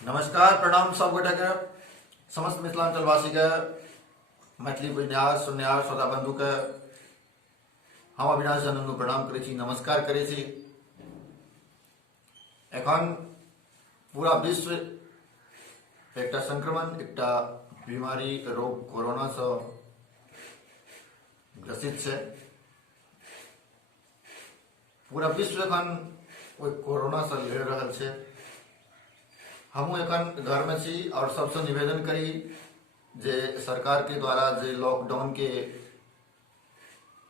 नमस्कार प्रणाम सब गोटे के समस्त मिथिलांचलवासी के मैथिली बुझनिहार सुननिहार श्रोता बंधु के हम अविनाश जनन प्रणाम करै छी, नमस्कार करै छी। एखन पूरा विश्व एकटा संक्रमण एकटा बीमारी रोग कोरोना से ग्रसित छै। पूरा विश्व एखन ओहि कोरोना से लड़ रहल छै। हमू एखन घर में छी और सबसे निवेदन करी जे सरकार के द्वारा जे लॉकडाउन के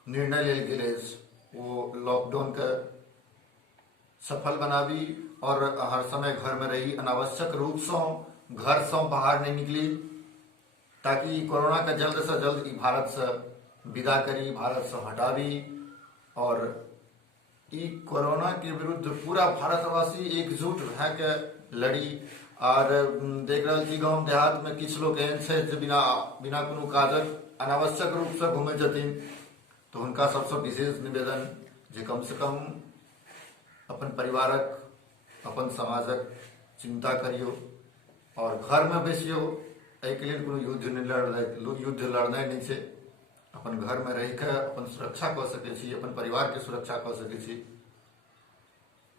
निर्णय लेल गेल अछि वो लॉकडाउन के सफल बनाबी और हर समय घर में रही, अनावश्यक रूप से घर से बाहर नहीं निकली, ताकि कोरोना का जल्द से जल्द भारत से विदा करी, भारत से हटावी और ई कोरोना के विरुद्ध पूरा भारतवासी एकजुट भए के लड़ी। और देख रहा छी गाँव देहात में किछ लोग एहन छै जे बिना बिना कोनो काजक अनावश्यक रूप से घूमे छथिन, तो हुनका सबसे विशेष निवेदन जे कम से कम अपन परिवारक अपन समाजक चिंता करियो और घर में बैसियो। एहि के लेल कोनो युद्ध लड़नाइ नहीं छै। अपन घर में रह के अपन सुरक्षा कऽ सकै छी, अपन परिवार के सुरक्षा कऽ सकै छी।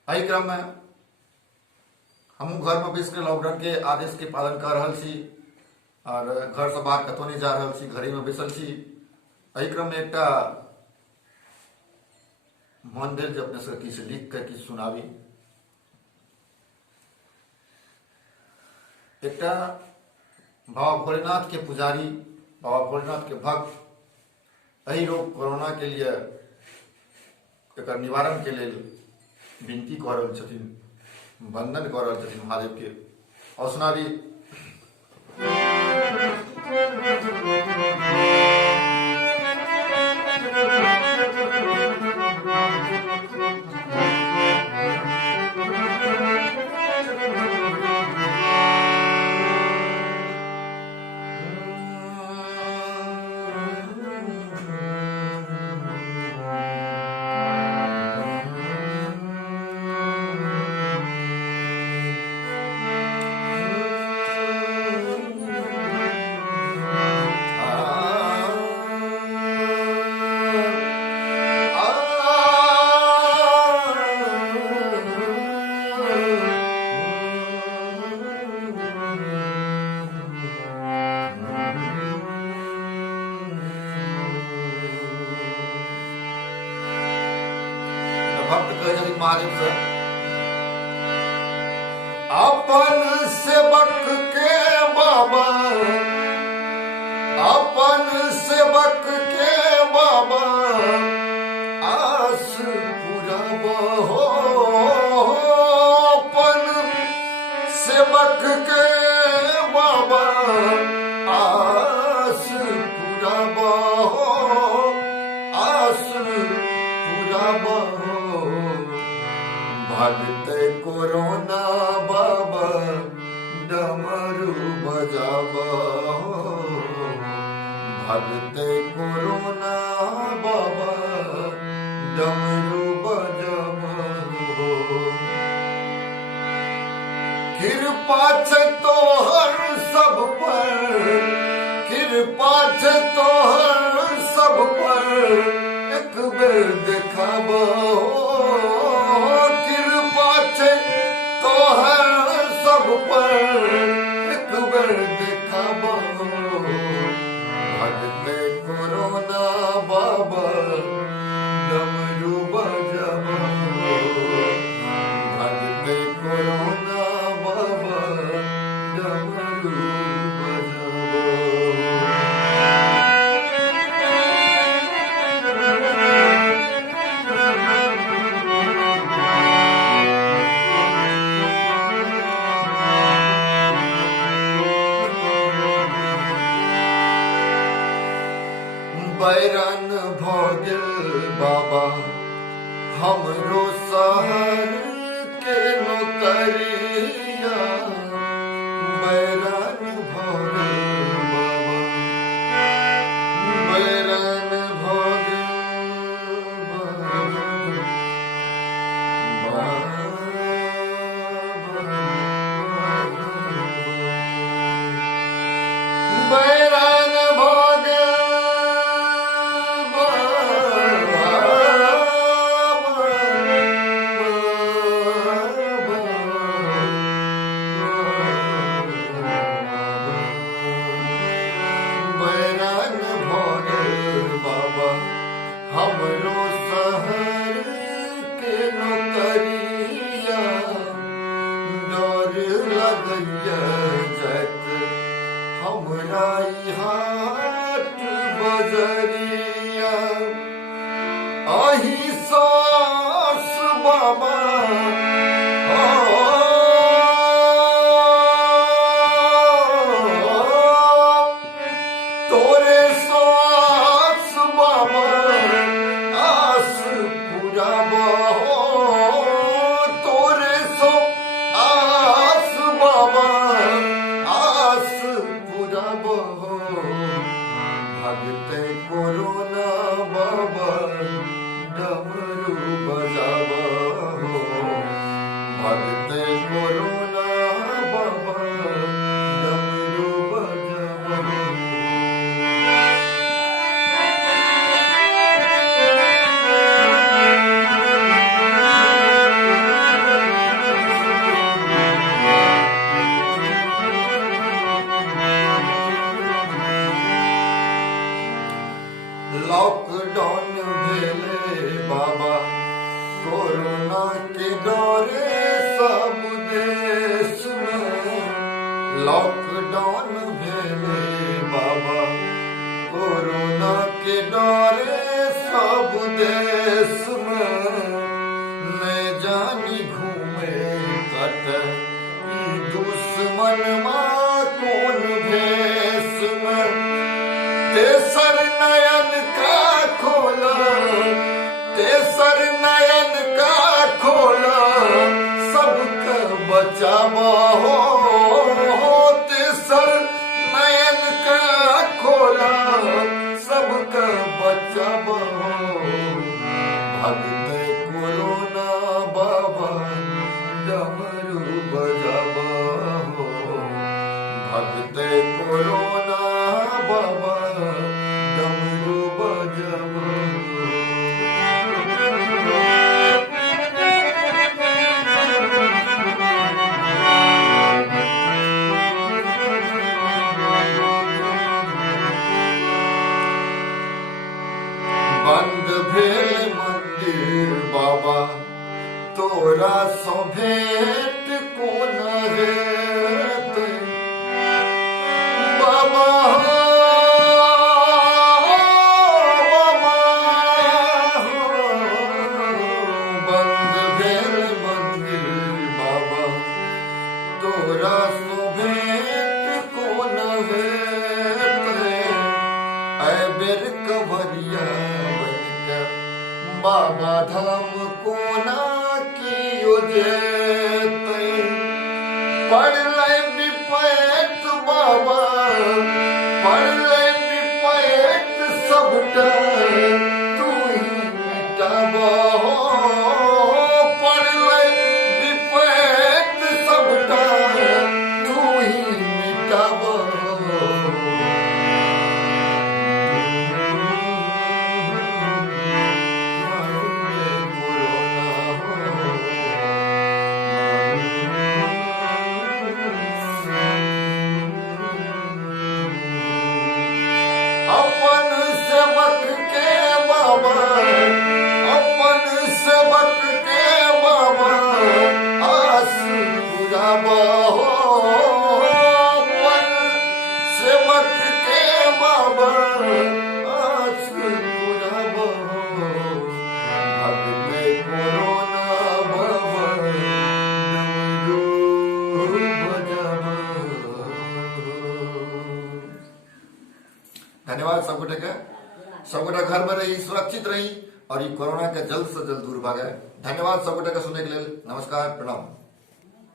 एहि क्रम में हमू घर में बैस के लॉकडाउन के आदेश के पालन कर रहल छी और घर से बाहर कतौ नहीं जा रहल छी, घरे में बैसल छी। एहि क्रम में एकटा मन भेल जे अपने से किछ लिख के किछ सुनाबी। एकटा बाबा भोलेनाथ के पुजारी, बाबा भोलेनाथ के भक्त एहि रोग कोरोना के लिए एकर निवारण के लेल विनती कऽ रहल छथिन, वंदन कऽ रहल छथिन महादेव के। और सुनाबी। भक्त कहे छथिन महादेव से, अपन सेवक के बाबा, अपन सेवक के बाबा आस पुराबो हो। अपन सेवक के बाबा आस पुराबो हो, आस पुराबो। भागते कोरोना बाबा डमरू बजाबो, भागते कोरोना बाबा डमरू बजाबो। कृपा छै तोहर सब पर, कृपा छै तोहर सब पर एक बेर देखाबो। तोहर सब पर एक बेर देखाबो। भगते कोरोना बाबा डमरू बजाबो, भगते कोरोना बाबा डमरू बजाबो। बैरन भऽ गेल बाबा हमरो शहर के नौकरिया, बैरन भऽ गेल बाबा, बैरन भऽ गेल बाबा। भगते कोरोना बाबा डमरू बजाबो। लॉकडाउन भेले बाबा कोरोना के डरे सब देश में। लॉकडाउन भेले बाबा कोरोना के डरे सब देश में। न जानी घूमे कत ई दुश्मन माँ कौन भेष में। तेसर नयन का खोला, तेसर नयन का खोला, सबका बचावा हो। तेसर नयन का खोला, सबका बचावा हो। भगते कोरोना बाबा डमरू बजावा हो। भगते कोरोना बाबा डमरू बजावा। बंद भेल मंदिर बाबा तोरा सो भेंट कोन हेत बाबा। बंद भेल मंदिर बाबा तोरा सो भेंट कोन हेत। बेर कवरिया बाबा धाम कोना कियो जेतै। पड़लै विपैत बाबा, पड़लै विपैत सबटा तू ही मिटाबा हो। पड़लै विपैत सबटा तू ही मिटाबा हो। अपन सेवक के बाबा, अपन सेवक के बाबा आस पुराबा हो। अपन सेवक के बाबा आस पुराबा हो। भगते कोरोना बाबा डमरू बजाबा। धन्यवाद सब गोटे के। सब गोटे घर में रही, सुरक्षित रही और ये कोरोना के जल्द से जल्द दूर भागे। धन्यवाद सब गोटे के सुने के लिए। नमस्कार, प्रणाम।